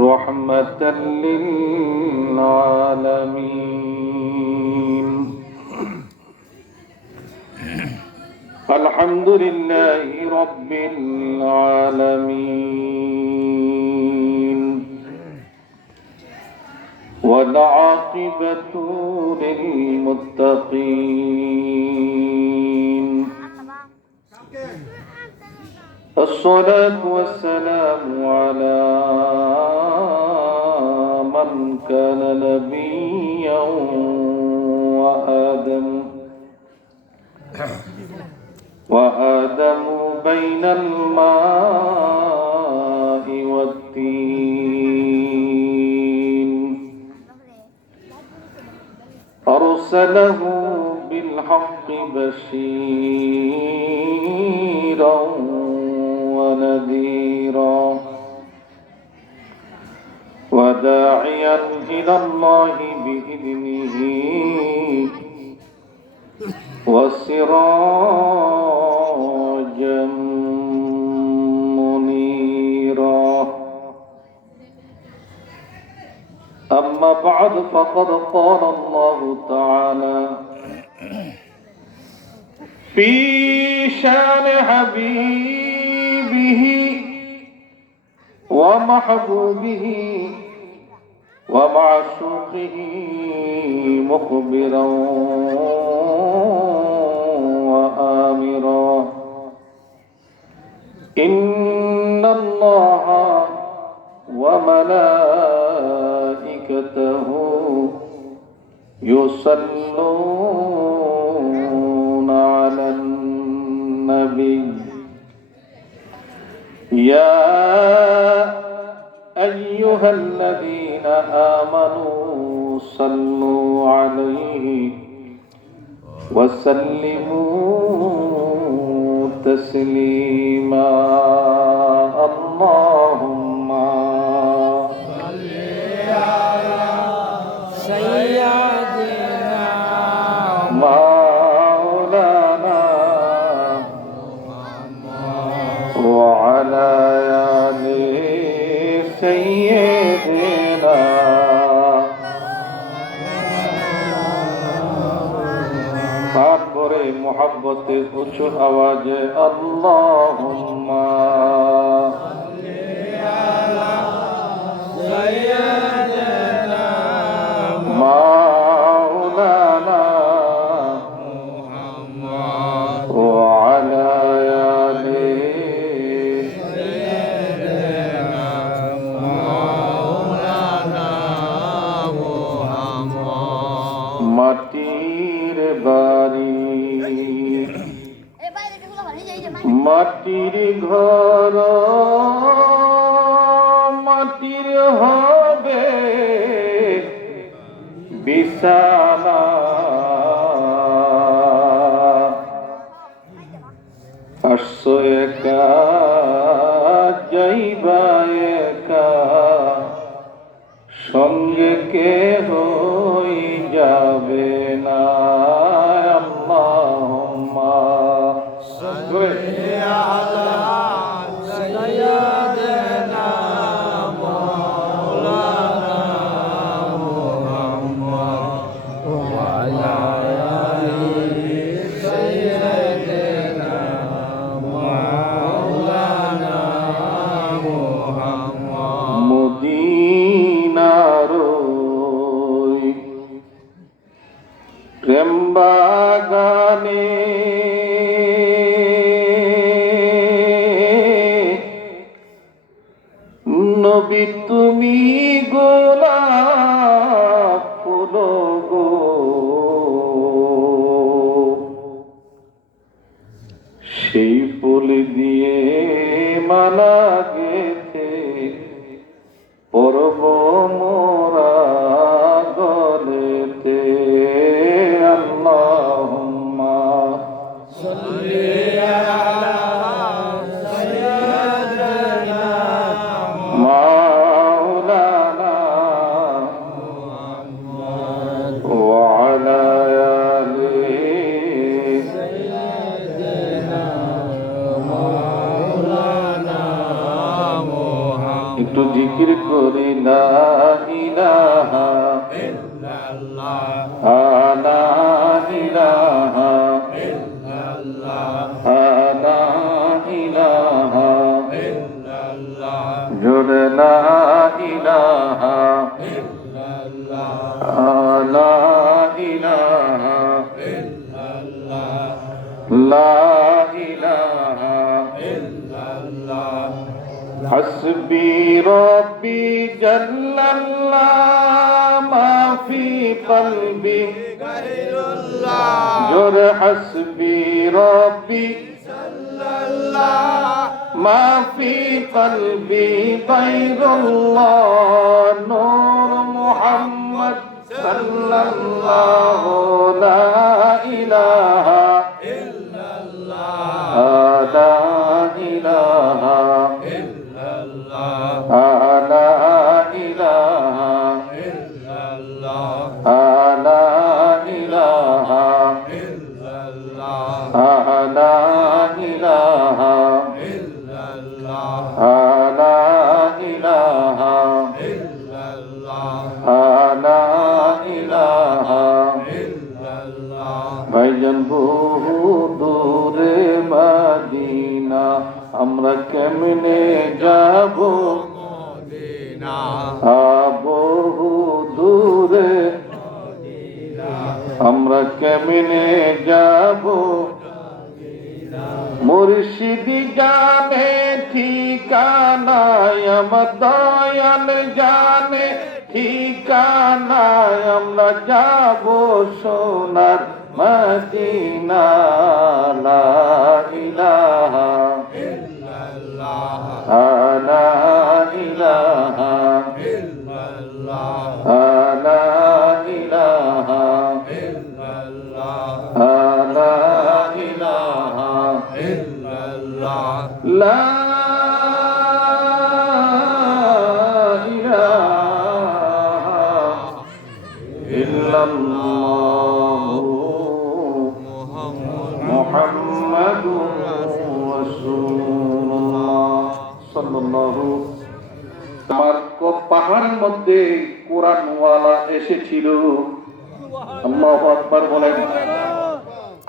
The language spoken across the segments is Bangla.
رحمة للعالمين. الحمد لله رب العالمين، والعاقبة للمتقين. الصلاة والسلام على من كان نبيا وآدم بين الماء والطين، أرسله بالحق بشيرا ونذيرا وداعيا إلى الله بإذنه وسراجا منيرا. أما بعد، فقد قال الله تعالى في شان حبيبه ومحبوبه ومعشوقه مخبرا وآمرا: إن الله وملائكته يصلون على النبي يا أيها الذين آمنوا صلوا عليه وسلموا تسليما. اللهم صل على سيدنا مولانا وعلى آل سيدنا محبت اچھو آواز اللہم صلی علی سیدنا مولانا محمد وعلى آل سیدنا مولانا محمد. মাটির বাড়ি মাটির ঘর মাটির হবে বিছানা, আসছো একা যাইবা একা, সঙ্গে কেহই যাবে না। আল্লাহুম্মা সাল্লি আলা সাইয়্যিদিনা মাওলানা মুহাম্মদ ওয়া আলা আলি সাইয়্যিদিনা মাওলানা মুহাম্মদ. মদিনার প্রেম বাগানে নবী তুমি গোলাপ ফুল গো, সেই ফুল দিয়ে মালা গেথে পরব মোরা গলেতে। আল্লাহুম্মা সাল্লি আলা সাইয়্যিদিনা মাওলানা মুহাম্মদ ওয়া আলা আলি সাইয়্যিদিনা মাওলানা করি লা ইলাহা ইল্লাল্লাহ লা ইলাহা ইল্লাল্লাহ লা ইলাহা ইল্লাল্লাহ জোরে লা ইলাহা ইল্লাল্লাহ লা ইলাহা ইল্লাল্লাহ লা ইলাহা ইল্লাল্লাহ حسبي ربي جل الله ما في قلبي غير الله جر حسبي ربي جل الله ما في قلبي غير الله نور محمد صلى الله لا إله إلا الله لا إله لا إله إلا الله لا إله إلا الله لا إله إلا الله لا إله إلا الله لا إله إلا الله ভাইজান বহু দূরে মদিনা আমরা কেমনে যাব মদিনা বহু দূরে মদিনা আমরা কেমনে যাব মুর্শিদি জানে ঠিকানা আমার দয়াল জানে ঠিকানা আমরা যাব সোনার মদিনা লা ইলাহা ইল্লাল্লাহ লা ইলাহা ইল্লাল্লাহ লা ইলাহা ইল্লাল্লাহ লা ইলাহা ইল্লাল্লাহ লা ইলাহা ইল্লাল্লাহ মুহাম্মাদুর রাসূলুল্লাহ সাল্লাল্লাহু আমার পাহাড়ের মধ্যে কোরআনওয়ালা এসেছিল আল্লাহু আকবার বলেন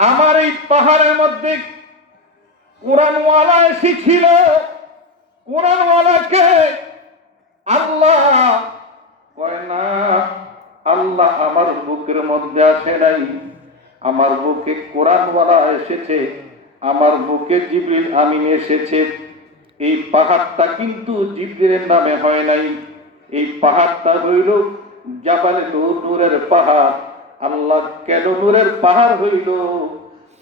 আমার এই পাহাড়ের মধ্যে কোরআনওয়ালা এসেছিল কোরআনওয়ালাকে আল্লাহ কয় না আল্লাহ আমার বুকের মধ্যে আসে নাই আমার বুকে কোরআনওয়ালা এসেছে আমার বুকে জিবরিল আমিন এসেছে এই পাহাড়টা কিন্তু জিবরিলের নামে হয় নাই এই পাহাড়টা হইল জাবালে নূর নূরের পাহাড় আল্লাহ কেন নূরের পাহাড় হইল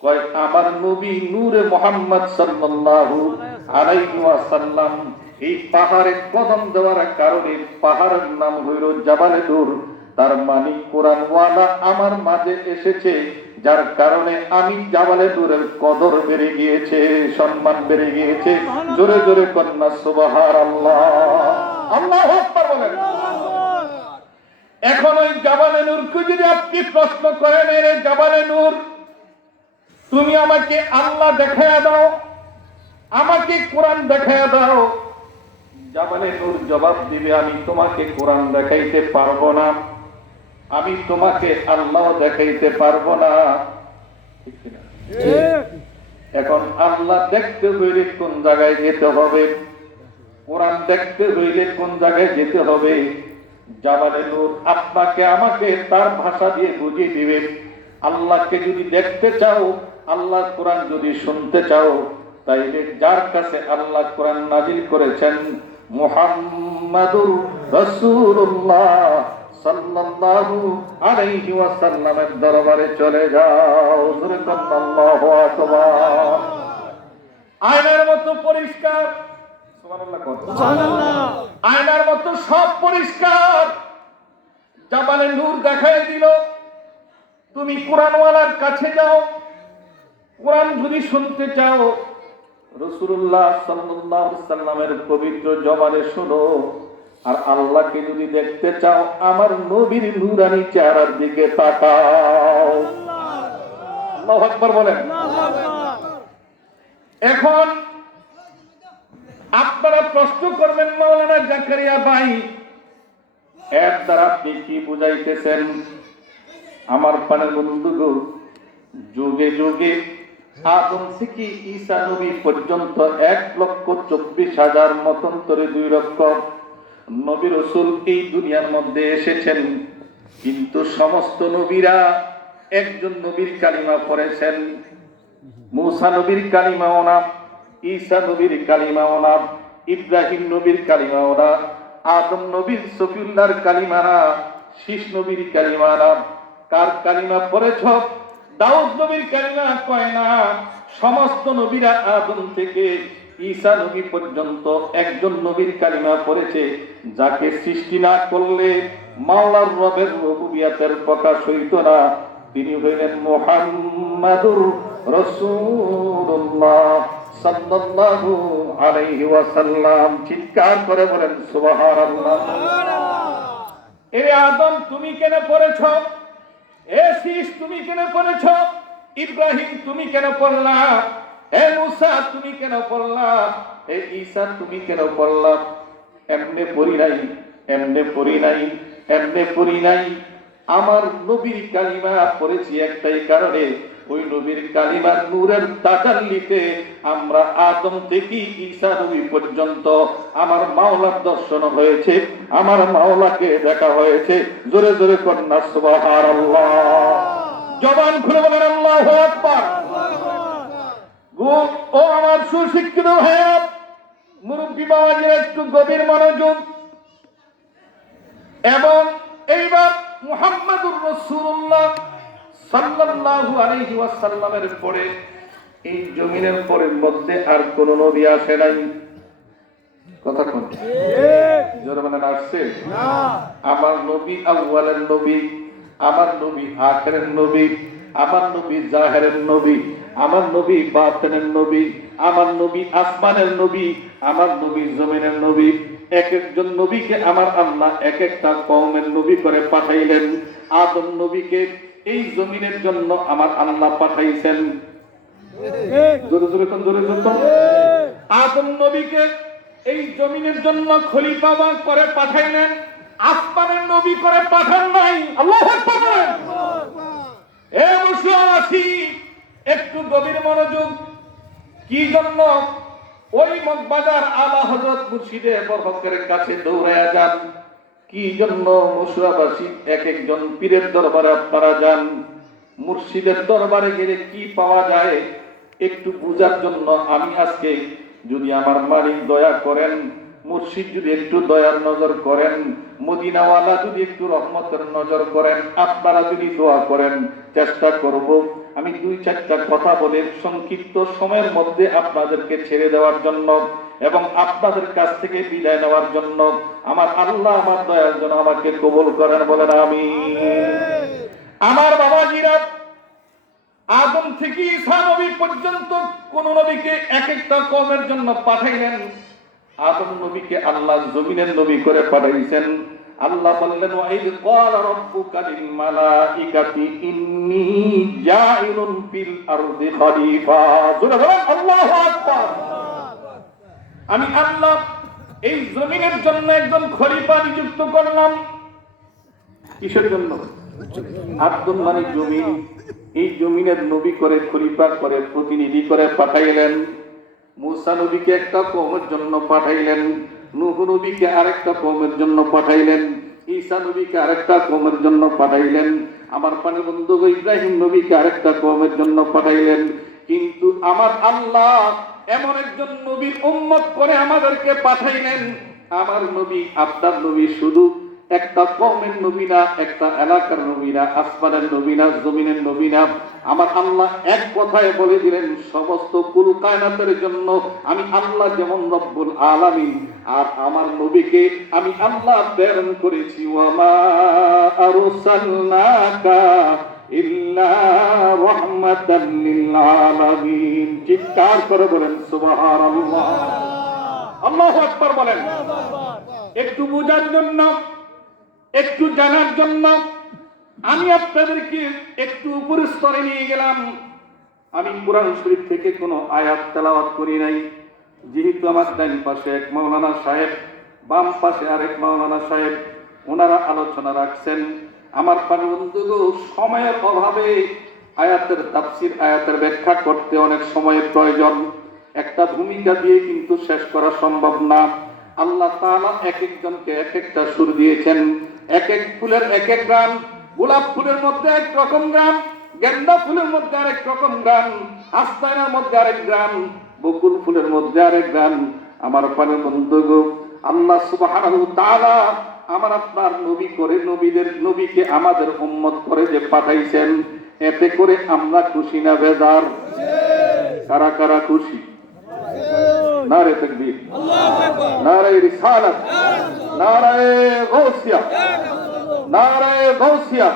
কয় আমার নবী নূরে মুহাম্মদ সাল্লাল্লাহু আলাইহি ওয়াসাল্লাম এই পাহাড়ে কদম দেওয়ার কারণে পাহাড়ের নাম হইল জাবালে নূর তার মানে কোরআনওয়ালা আমার মাঝে এসেছে যার কারণে আমি জাবালে নূরের কদর বেড়ে গিয়েছে সম্মান বেড়ে গিয়েছে জোরে জোরে কন্যা সুবহানাল্লাহ আল্লাহু আকবার বলেন এখন ওই জাবালে নূরকে যদি আপনি প্রশ্ন করেন রে জাবালে নূর তুমি আমাকে আল্লাহ দেখায়া দাও আমাকে কোরআন দেখায়া দাও জাবালে নূর জবাব দিবে আমি তোমাকে কোরআন দেখাইতে পারবো না আমি তোমাকে আল্লাহ দেখাইতে পারবো না ঠিক না এখন আল্লাহ দেখতে হইলে কোন জায়গায় যেতে হবে কোরআন দেখতে হইলে কোন জায়গায় যেতে হবে জাবালে নূর আপনাকে আমাকে তার ভাষা দিয়ে বুঝিয়ে দিবে আল্লাহকে যদি দেখতে চাও আল্লাহ কোরআন যদি শুনতে চাও তাইলে যার কাছে আল্লাহ কোরআন নাজিল করেছেন মুহাম্মাদুর রাসূলুল্লাহ সাল্লাল্লাহু আলাইহি ওয়াসাল্লামের দরবারে চলে যাও সুবহানাল্লাহু আকবার আয়নার মতো পরিষ্কার সুবহানাল্লাহ সুবহানাল্লাহ আয়নার মতো সব পরিষ্কার জাবালে নূর দেখায় দিল তুমি কোরআনওয়ালার কাছে যাও কোরআন যদি শুনতে চাও রাসূলুল্লাহ সাল্লাল্লাহু আলাইহি ওয়াসাল্লামের পবিত্র জবানে শোনো আর আল্লাহকে যদি দেখতে চাও আমার নবীর নূরানি চেহারার দিকে তাকাও আল্লাহু আকবার বলেন এখন আপনারা প্রশ্ন করবেন মাওলানা জাকারিয়া ভাই, এর দ্বারা আপনি কি বুঝাইতেছেন? আমার প্রাণের বন্ধুগণ, যুগে যুগে আদম থেকে ঈসা নবী পর্যন্ত 1,24,000 মতান্তরে 2 লক্ষ নবী রাসূল এই দুনিয়ার মধ্যে এসেছেন, কিন্তু সমস্ত নবীরা একজন নবীর কালিমা পড়েছেন। মূসা নবীর কালিমাও না, ঈসা নবীর কালিমাও না, ইব্রাহিম নবীর কালিমাও না, আদম নবীর সফিউল্লাহর কালিমা না, শীষ নবীর কালিমা না। কার কালিমা পড়েছ? দাউদ নবীর কালিমা কয় না। সমস্ত নবীরা আদম থেকে ঈসা নবী পর্যন্ত একজন নবীর কালিমা পড়েছে, যাকে সৃষ্টি না করলে মাওলার রবের রুবুবিয়তের প্রকাশ হইত না। তিনি হইলেন মুহাম্মাদুর রাসূলুল্লাহ সাল্লাল্লাহু আলাইহি ওয়াসাল্লাম। চিৎকার করে বলেন সুবহানাল্লাহ। এরে আদম তুমি কেন পড়েছ? এ শীষ তুমি কেন পড়েছ? ইব্রাহিম তুমি কেন পড়লা? হে মুসা তুমি কেন পড়লা? হে ঈসা তুমি কেন পড়লা? এমনে পড়ি নাই, এমনে পড়ি নাই, এমনে পড়ি নাই। আমার নবীর কালিমা পড়েছি একটাই কারণে, ওই নবীর কালিমার নূরের তাজাল্লিতে আমরা আদম থেকে ঈসা নবী পর্যন্ত আমার মাওলার দর্শন হয়েছে, আমার মাওলাকে দেখা হয়েছে। জোরে জোরে কন্যা সুবহানাল্লাহ। জবান খুলে বলেন আল্লাহু আকবার। ও আমার সুশিক্ষিত ভাইয়া, মুরব্বী বাবাজিরা একটু গভীর মনোযোগ। এবং এইবার মুহাম্মাদুর রাসূলুল্লাহ সাল্লাল্লাহু আলাইহি ওয়াসাল্লামের পরে এই জমিনের পরের মধ্যে আর কোন নবী আসে নাই। কথা কোন ঠিক? জোরে বলেন আসছে না। আমার নবী আউয়ালের নবী, আমার নবী আখিরের নবী, আমার নবী জাহেরের নবী, আমার নবী বাতিনের নবী, আমার নবী আসমানের নবী, আমার নবী জমিনের নবী। এক একজন নবীকে আমার আল্লাহ এক একটা কওমের নবী করে পাঠাইলেন। আদম নবীকে এই জমিনের জন্য আমার আল্লাহ পাঠাইছেন। জোরে জোরে কোন, জোরে জোরে। আদম নবীকে এই জমিনের জন্য খলিফা করে পাঠাইলেন, আসমানের নবী করে পাঠান নাই। আল্লাহু আকবার। এ মুসলমানবাসী একটু গভীর মনোযোগ। কি জন্য ওই মগবাজার আলা হযরত মুর্শিদে বরহকের কাছে দৌড়ায়া যান? কি জন্য মুসলমানবাসী এক একজন পীরের দরবারে আপনারা যান? মুর্শিদের দরবারে গেলে কি পাওয়া যায় একটু বুঝার জন্য আমি আজকে, যদি আমার মালিক দয়া করেন, মুর্শিদ যদি একটু দয়ার নজর করেন, মদিনাওয়ালা যদি একটু রহমতের নজর করেন, আপনারা যদি দোয়া করেন, চেষ্টা করব আমি 2-4টা কথা বলে সংক্ষিপ্ত সময়ের মধ্যে আপনাদেরকে ছেড়ে দেওয়ার জন্য এবং আপনাদের কাছ থেকে বিদায় নেওয়ার জন্য। আমার আল্লাহ আমার দয়ার জন্য আমাকে কবুল করেন, বলেন আমিন। আমার বাবাজিরা, আদম থেকে ঈসা নবী পর্যন্ত কোন নবীকে এক একটা কওমের জন্য পাঠাইলেন। আদম নবীকে আল্লাহ জমিনের নবী করে পাঠাইছেন। আল্লাহ বললেন, ওয়াইদ ক্বালা রাব্বুকা লিল মালাইকাতি ইন্নী জাইলুন ফিল আরদি খলিফা। জোরে বলেন আল্লাহু আকবার। আমি আল্লাহ এই জমিনের জন্য একজন খলিফা নিযুক্ত করলাম। কিসের জন্য? আদম মানে জমিন, এই জমিনের নবী করে, খলিফা করে, প্রতিনিধি করে পাঠাইলেন। মুসা নবীকে একটা কওমের জন্য পাঠাইলেন, নূহ নবীকে আরেকটা কওমের জন্য পাঠাইলেন, ঈসা নবীকে আরেকটা কওমের জন্য পাঠাইলেন, আমার পানি বন্ধু ইব্রাহিম নবীকে আরেকটা কওমের জন্য পাঠাইলেন। কিন্তু আমার আল্লাহ এমন একজন নবীর উম্মত করে আমাদেরকে পাঠাইলেন। আমার নবী, আপনার নবী শুধু একটা কওমের নবী না, একটা এলাকার নবী না, আসমানের নবী না, জমিনের নবী না। আমার আল্লাহ এক কথায় বলে দিলেন, সমস্ত কুল কায়নাতের জন্য আমি আল্লাহ যেমন রব্বুল আলামিন, আর আমার নবীকে আমি আল্লাহ প্রেরণ করেছি। ওয়ামা আরসালনাকা ইল্লা রাহমাতাল লিল আলামিন। চিৎকার করে বলেন সুবহানাল্লাহ। আল্লাহু আকবার বলেন। একটু বোঝার জন্য, একটু জানার জন্য আমি আপনাদেরকে একটু উপরের স্তরে নিয়ে গেলাম। আমি কোরআন শরীফ থেকে কোনো আয়াত তেলাওয়াত করি নাই, যেহেতু আমার ডান পাশে এক মাওলানা সাহেব, বাম পাশে আরেক মাওলানা সাহেব, ওনারা আলোচনা রাখছেন, আমার বন্ধুগো সময়ের অভাবে আয়াতের তাফসীর, আয়াতের ব্যাখ্যা করতে অনেক সময়ের প্রয়োজন। একটা ভূমিকা দিয়ে কিন্তু শেষ করা সম্ভব না। আল্লাহ তাআলা এক একজনকে এক একটা সুর দিয়েছেন, এক এক ফুলের এক এক গান। গোলাপ ফুলের মধ্যে এক রকম গান, গেন্দা ফুলের মধ্যে আরেক রকম গান, আস্তানার মধ্যে আরেক গান, বকুল ফুলের মধ্যে আরেক গান। আমার প্রাণের বন্ধুগো, আল্লাহ সুবহানাহু তাআলা আমার আপনার নবী করে, নবীকে আমাদের উম্মত করে যে পাঠাইছেন, এতে করে আমরা খুশি না বেজার? কারা কারা খুশি? নারে তাকবীর, নারে রিসালাত, নারে গাউসিয়া, নারে গাউসিয়া,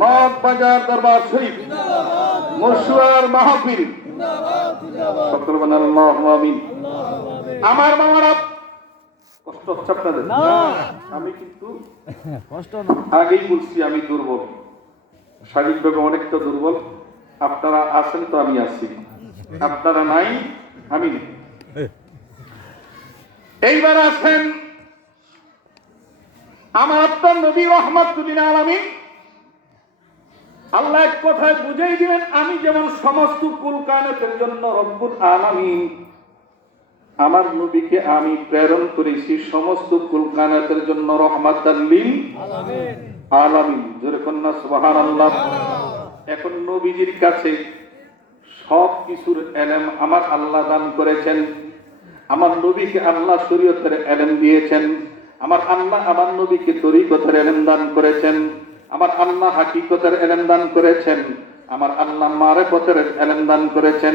মত বাজার দরবার শরীফ, মশওয়ার মাহফিল, সকল বলেন আল্লাহুম্মা আমিন। আমার বাবারা, কষ্ট হচ্ছে আপনাদের? আমি কিন্তু আগেই বলছি আমি দুর্বল, শারীরিকভাবে অনেকটা দুর্বল। আপনারা আছেন তো আমি আছি, আপনারা নাই আমি নেই। এইবার আছেন আমার আপনার নবী রাহমাতুল লিল আলামিন। আল্লাহ এক কথায় বুঝাই দিলেন, আমি যেমন সমস্ত কুল কায়নাতের জন্য রব্বুল আলামিন, আমার নবীকে আমি প্রেরণ করেছি সমস্ত কুল কায়নাতের জন্য রহমাতাল লিল আলামিন। জোরে কন্যা সুবহানাল্লাহ। এখন নবীজির কাছে সব কিছুর ইলম আমার আল্লাহ দান করেছেন। আমার নবীকে আল্লাহ শরীয়তের ইলম দিয়েছেন, আমার আল্লাহ আমার নবীকে তরিকতের ইলম দান করেছেন, আমার আল্লাহ হাকিকতের ইলম দান করেছেন, আমার আল্লাহ মারিফতের ইলম দান করেছেন,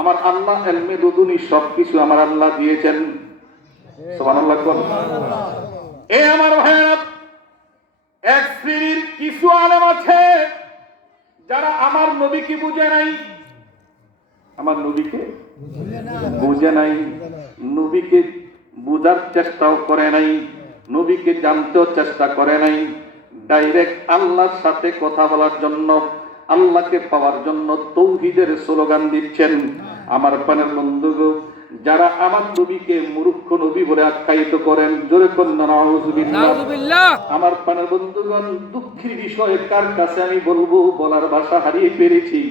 আমার আল্লাহ ইলমে দুদুনি সবকিছু আমার আল্লাহ দিয়েছেন। সুবহানাল্লাহ। এই আমার ভাইরা, এক শ্রেণীর কিছু আলেম আছে যারা আমার নবীকে বুঝে নাই, আমার নবীকে বুঝে নাই, নবীকে বুঝার চেষ্টাও করে নাই, নবীকে জানতেও চেষ্টা করে নাই। ডাইরেক্ট আল্লাহর সাথে কথা বলার জন্য, আল্লাহকে পাওয়ার জন্য তৌহিদের স্লোগান দিচ্ছেন। আমার প্রাণের বন্ধুগো, যারা আমার নবীকে মূর্খ নবী বলে আখ্যায়িত করেন, জোরে কন্যা নাউযুবিল্লাহ। আমার প্রাণের বন্ধুগণ, দুঃখের বিষয় কার কাছে আমি বলবো, বলার ভাষা হারিয়ে ফেলেছি।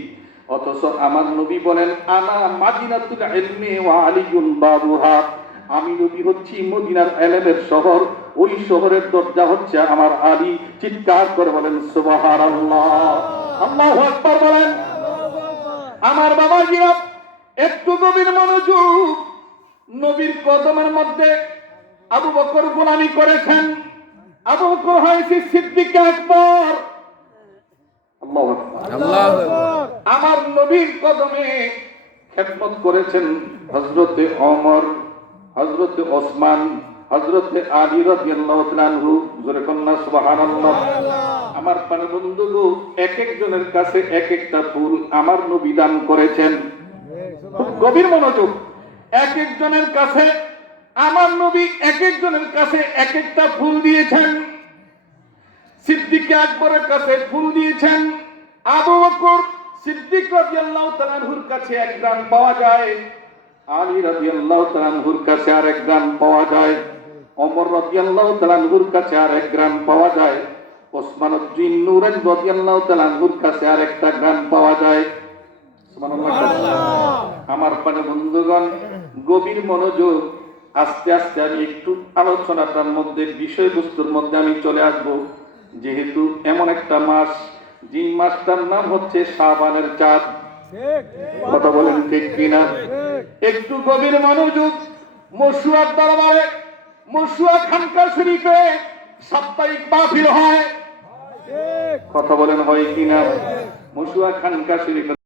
অথচ আমার নবী বলেন, আনা মাদিনাতুল ইলমি ওয়া আলিয়ুন বাবুহা, আমি নবী হচ্ছি মদিনার ইলমের শহর, ওই শহরের দরজা হচ্ছে আমার আলী। চিৎকার করে বলেন সুবহানাল্লাহ, আল্লাহু আকবার বলেন। আমার বাবাজিরা, একটু গভীর মনোযোগ। নবীর কদমের মধ্যে আবু বকর গোলামি করেছেন, আবু বকর হয়েছে সিদ্দিক আকবর। আল্লাহু আকবার, আল্লাহু আকবার। আমার নবীর কদমে খেদমত করেছেন হযরতে ওমর, হযরতে ওসমান, হযরতে আলী রাদিয়াল্লাহু তাআলা আনহু। জোরে কন্যা সুবহানাল্লাহ। আমার প্রাণের বন্ধুগো, এক একজনের কাছে এক একটা ফুল আমার নবী দান করেছেন। খুব গভীর মনোযোগ। এক একজনের কাছে আমার নবী এক একজনের কাছে এক একটা ফুল দিয়েছেন। সিদ্দিক আকবরের কাছে ফুল দিয়েছেন, আবু বকর সিদ্দিক রাদিয়াল্লাহু তাআলা আনহুর কাছে 1 গ্রাম পাওয়া যায়, আলী রাদিয়াল্লাহু তাআলা আনহুর কাছে আর 1 গ্রাম পাওয়া যায়, ওমর রাদিয়াল্লাহু তাআলা আনহুর কাছে আর 1 গ্রাম পাওয়া যায়, ওসমান উদ্দিন নূরান রাদিয়াল্লাহু তাআলা আনহুর কাছে আর 1 গ্রাম পাওয়া যায়। সুবহানাল্লাহ। আমার প্রিয় বন্ধুগণ, গভীর মনোযোগ। আস্তে আস্তে আমি একটু আলোচনাটার মধ্যে, বিষয়বস্তুর মধ্যে আমি চলে আসব। যেহেতু এমন একটা মাস, যে মাসটার নাম হচ্ছে শাবানের চাঁদ। কথা বলেন ঠিক কিনা? একটু গভীর মনোযোগ। মশহুয়ার দরবারে, মশহুয়া খানকা শরীফে সাপ্তাহিক মাহফিল হয়। কথা বলেন হয় কিনা? মশহুয়া খানকা শরীফে